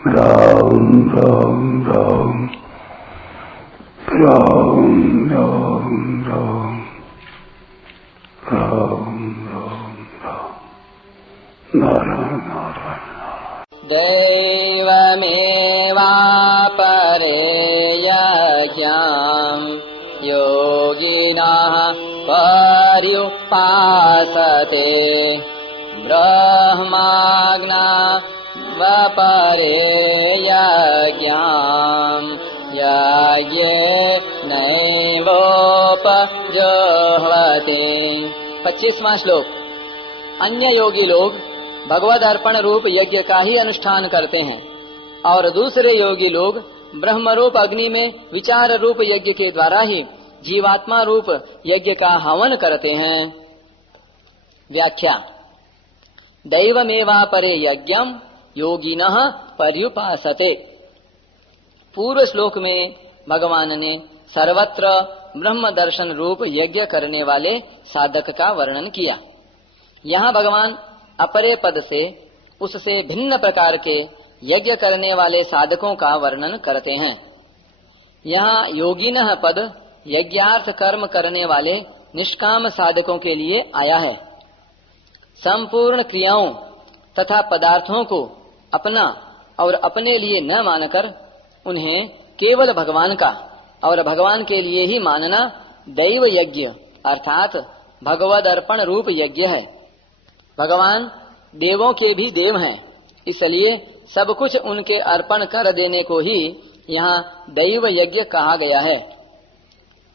राम राम राम राम राम राम राम राम राम नारायण नारायण दैवमेवापरे यज्ञं योगिनः पर्युपासते ब्रह्माज्ञावपरे यज्ञं यज्ञेनैवोपजुह्वते। 25वां श्लोक। अन्य योगी लोग भगवद अर्पण रूप यज्ञ का ही अनुष्ठान करते हैं और दूसरे योगी लोग ब्रह्म रूप अग्नि में विचार रूप यज्ञ के द्वारा ही जीवात्मा रूप यज्ञ का हवन करते हैं। व्याख्या। दैवमेवापरे यज्ञं योगिनः पर्युपासते। पूर्व श्लोक में भगवान ने सर्वत्र ब्रह्म दर्शन रूप यज्ञ करने वाले साधक का वर्णन किया। यहाँ भगवान अपरे पद से उससे भिन्न प्रकार के यज्ञ करने वाले साधकों का वर्णन करते हैं। यहाँ योगिनः पद यज्ञार्थ कर्म करने वाले निष्काम साधकों के लिए आया है। संपूर्ण क्रियाओं तथा पदार्थों को अपना और अपने लिए न मानकर उन्हें केवल भगवान का और भगवान के लिए ही मानना दैव यज्ञ अर्थात भगवद अर्पण रूप यज्ञ है। भगवान देवों के भी देव हैं, इसलिए सब कुछ उनके अर्पण कर देने को ही यहाँ दैव यज्ञ कहा गया है।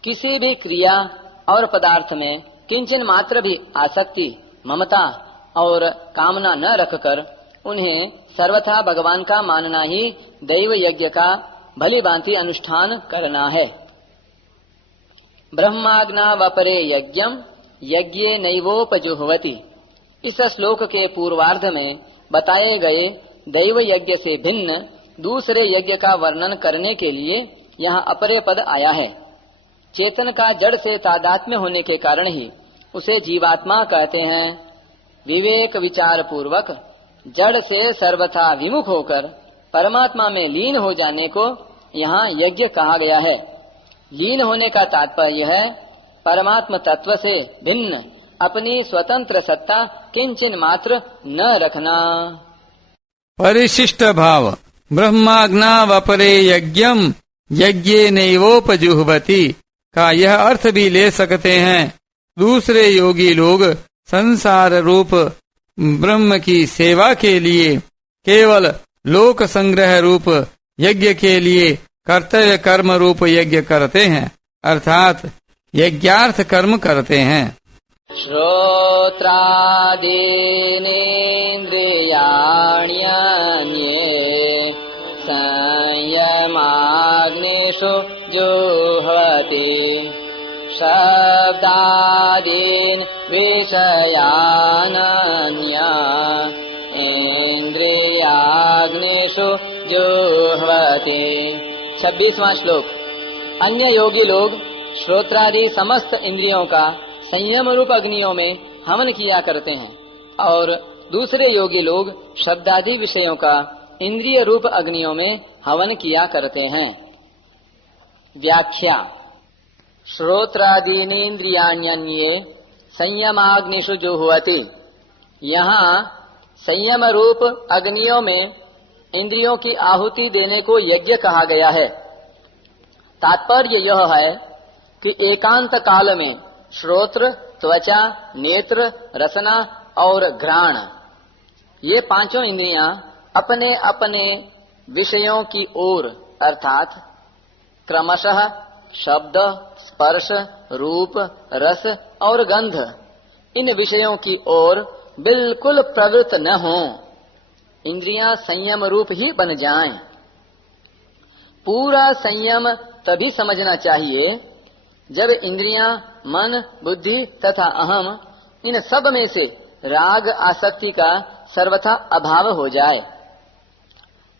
किसी भी क्रिया और पदार्थ में किंचन मात्र भी आसक्ति, ममता और कामना न रखकर उन्हें सर्वथा भगवान का मानना ही दैव यज्ञ का भली भांति अनुष्ठान करना है। ब्रह्माज्ञावपरे यज्ञं यज्ञेनैवोपजुह्वति। इस श्लोक के पूर्वार्ध में बताए गए दैव यज्ञ से भिन्न दूसरे यज्ञ का वर्णन करने के लिए यहाँ अपरे पद आया है। चेतन का जड़ से तादात्म्य होने के कारण ही उसे जीवात्मा कहते हैं। विवेक विचार पूर्वक जड़ से सर्वथा विमुख होकर परमात्मा में लीन हो जाने को यहाँ यज्ञ कहा गया है। लीन होने का तात्पर्य है परमात्म तत्व से भिन्न अपनी स्वतंत्र सत्ता किंचन मात्र न रखना। परिशिष्ट भाव। ब्रह्माज्ञावपरे यज्ञं यज्ञेनैवोपजुह्वति का यह अर्थ भी ले सकते हैं। दूसरे योगी लोग संसार रूप ब्रह्म की सेवा के लिए केवल लोक संग्रह रूप यज्ञ के लिए कर्तव्य कर्म रूप यज्ञ करते हैं, अर्थात यज्ञार्थ कर्म करते हैं। श्रोत्रादीनेन्द्रियाण्यन्ये संयमाग्निषु जुह्वति शब्दादीन् विषयानन्या इंद्रियाग्निषु जुह्वति। 26वां श्लोक। अन्य योगी लोग श्रोत्रादि समस्त इंद्रियों का संयम रूप अग्नियों में हवन किया करते हैं और दूसरे योगी लोग शब्दादि विषयों का इंद्रिय रूप अग्नियों में हवन किया करते हैं। व्याख्या। श्रोत्रादीनेन्द्रियाण्यन्ये संयमाग्निषु जुह्वति। यहाँ संयम रूप अग्नियों में इंद्रियों की आहुति देने को यज्ञ कहा गया है। तात्पर्य यह है कि एकांत काल में श्रोत्र, त्वचा, नेत्र, रसना और घ्राण ये पांचों इंद्रियां अपने अपने विषयों की ओर अर्थात क्रमशः शब्द, स्पर्श, रूप, रस और गंध इन विषयों की ओर बिल्कुल प्रवृत्त न हों, इंद्रियां संयम रूप ही बन जाएं। पूरा संयम तभी समझना चाहिए जब इंद्रियां, मन, बुद्धि तथा अहम इन सब में से राग आसक्ति का सर्वथा अभाव हो जाए।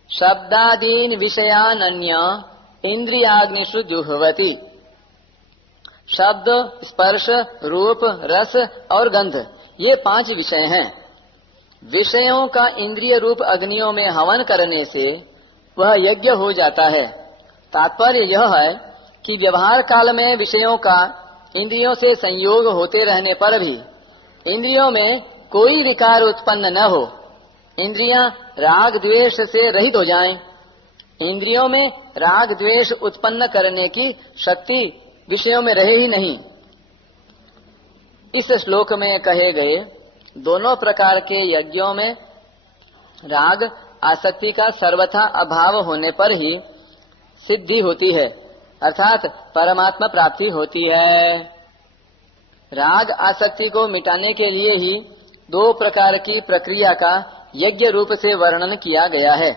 शब्दादीन विषयानन्य इंद्रियाग्निषु जुह्वति। शब्द, स्पर्श, रूप, रस और गंध ये 5 विषय हैं। विषयों का इंद्रिय रूप अग्नियों में हवन करने से वह यज्ञ हो जाता है। तात्पर्य यह है कि व्यवहार काल में विषयों का इंद्रियों से संयोग होते रहने पर भी इंद्रियों में कोई विकार उत्पन्न न हो, इंद्रियां राग द्वेष से रहित हो जाएं। इंद्रियों में राग द्वेष उत्पन्न करने की शक्ति विषयों में रहे ही नहीं। इस श्लोक में कहे गए दोनों प्रकार के यज्ञों में राग आसक्ति का सर्वथा अभाव होने पर ही सिद्धि होती है, अर्थात परमात्मा प्राप्ति होती है। राग आसक्ति को मिटाने के लिए ही दो प्रकार की प्रक्रिया का यज्ञ रूप से वर्णन किया गया है।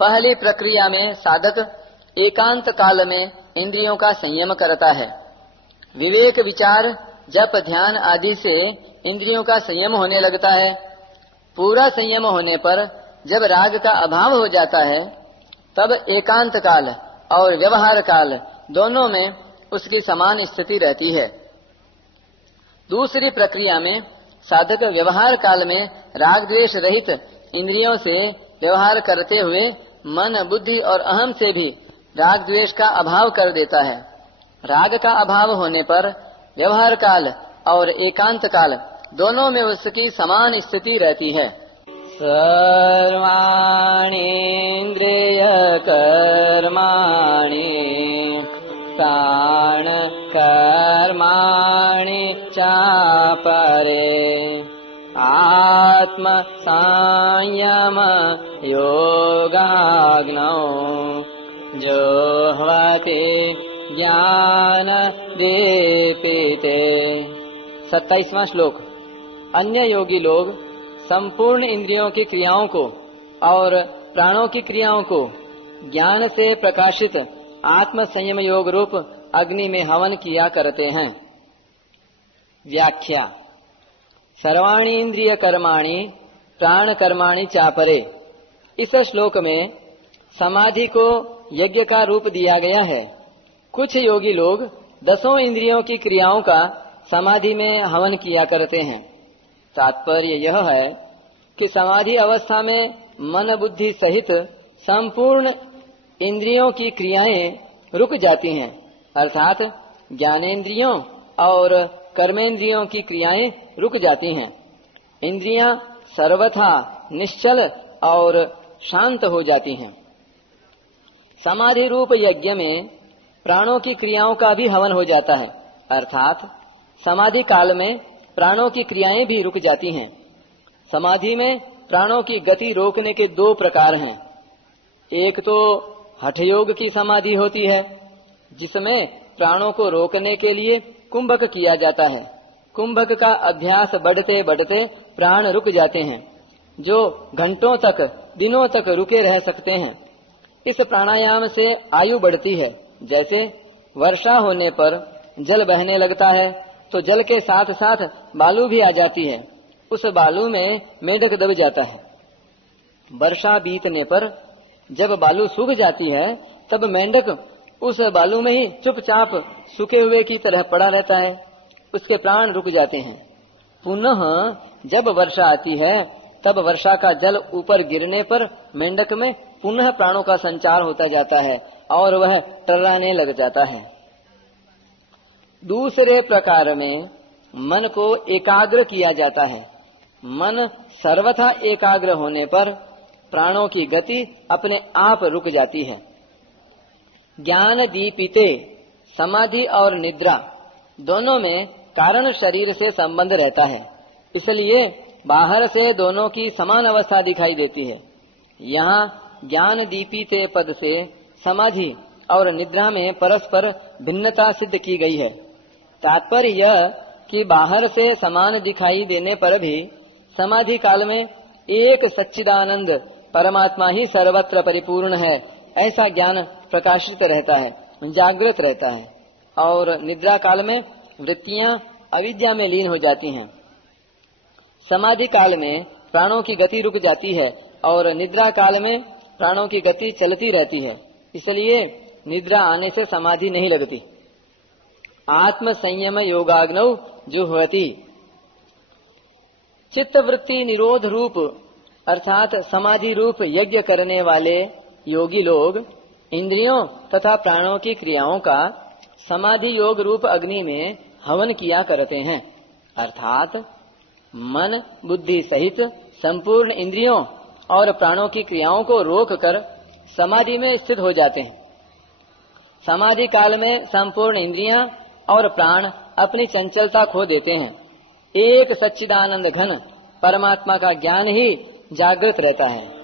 पहली प्रक्रिया में साधक एकांत काल में इंद्रियों का संयम करता है। विवेक विचार जप ध्यान आदि से इंद्रियों का संयम होने लगता है। पूरा संयम होने पर जब राग का अभाव हो जाता है तब एकांत काल और व्यवहार काल दोनों में उसकी समान स्थिति रहती है। दूसरी प्रक्रिया में साधक व्यवहार काल में राग द्वेष रहित इंद्रियों से व्यवहार करते हुए मन बुद्धि और अहम से भी राग द्वेष का अभाव कर देता है। राग का अभाव होने पर व्यवहार काल और एकांत काल दोनों में उसकी समान स्थिति रहती है। सर्वाणीन्द्रिय कर्माणि प्राण कर्माणि चापरे आत्म संयम योगाग्नौ जोह्वति ज्ञान दीपिते। 27वां श्लोक। अन्य योगी लोग संपूर्ण इंद्रियों की क्रियाओं को और प्राणों की क्रियाओं को ज्ञान से प्रकाशित आत्म संयम योग रूप अग्नि में हवन किया करते हैं। व्याख्या। सर्वाणि इंद्रिय कर्माणि प्राण कर्माणि चापरे। इस श्लोक में समाधि को यज्ञ का रूप दिया गया है। कुछ योगी लोग 10 इंद्रियों की क्रियाओं का समाधि में हवन किया करते हैं। तात्पर्य यह है कि समाधि अवस्था में मन बुद्धि सहित संपूर्ण इंद्रियों की क्रियाएं रुक जाती हैं, अर्थात ज्ञानेंद्रियों और कर्मेंद्रियों की क्रियाएं रुक जाती हैं। इंद्रियां सर्वथा निश्चल और शांत हो जाती हैं। समाधि रूप यज्ञ में प्राणों की क्रियाओं का भी हवन हो जाता है, अर्थात समाधि काल में प्राणों की क्रियाएं भी रुक जाती हैं। समाधि में प्राणों की गति रोकने के 2 प्रकार हैं। एक तो हठयोग की समाधि होती है, जिसमें प्राणों को रोकने के लिए कुंभक किया जाता है। कुंभक का अभ्यास बढ़ते बढ़ते प्राण रुक जाते हैं, जो घंटों तक दिनों तक रुके रह सकते हैं। इस प्राणायाम से आयु बढ़ती है। जैसे वर्षा होने पर जल बहने लगता है तो जल के साथ साथ बालू भी आ जाती है। उस बालू में मेंढक दब जाता है। वर्षा बीतने पर जब बालू सूख जाती है तब मेंढक उस बालू में ही चुपचाप सूखे हुए की तरह पड़ा रहता है। उसके प्राण रुक जाते हैं। पुनः जब वर्षा आती है तब वर्षा का जल ऊपर गिरने पर मेंढक में पुनः प्राणों का संचार होता जाता है और वह टर्राने लग जाता है। दूसरे प्रकार में मन को एकाग्र किया जाता है। मन सर्वथा एकाग्र होने पर प्राणों की गति अपने आप रुक जाती है। ज्ञान दीपिते। समाधि और निद्रा दोनों में कारण शरीर से संबंध रहता है, इसलिए बाहर से दोनों की समान अवस्था दिखाई देती है। यहाँ ज्ञान दीपिते पद से समाधि और निद्रा में परस्पर भिन्नता सिद्ध की गई है। तात्पर्य यह कि बाहर से समान दिखाई देने पर भी समाधि काल में एक सच्चिदानंद परमात्मा ही सर्वत्र परिपूर्ण है, ऐसा ज्ञान प्रकाशित रहता है, जागृत रहता है। और निद्रा काल में वृत्तियां अविद्या में लीन हो जाती हैं। समाधि काल में प्राणों की गति रुक जाती है और निद्रा काल में प्राणों की गति चलती रहती है, इसलिए निद्रा आने से समाधि नहीं लगती। आत्म संयम योगाग्नौ जुह्वति। चित्त वृत्ति निरोध रूप अर्थात समाधि रूप यज्ञ करने वाले योगी लोग इंद्रियों तथा प्राणों की क्रियाओं का समाधि योग रूप अग्नि में हवन किया करते हैं। अर्थात मन बुद्धि सहित संपूर्ण इंद्रियों और प्राणों की क्रियाओं को रोककर समाधि में स्थित हो जाते हैं। समाधि काल में संपूर्ण इंद्रियां और प्राण अपनी चंचलता खो देते हैं। एक सच्चिदानंद घन परमात्मा का ज्ञान ही जागृत रहता है।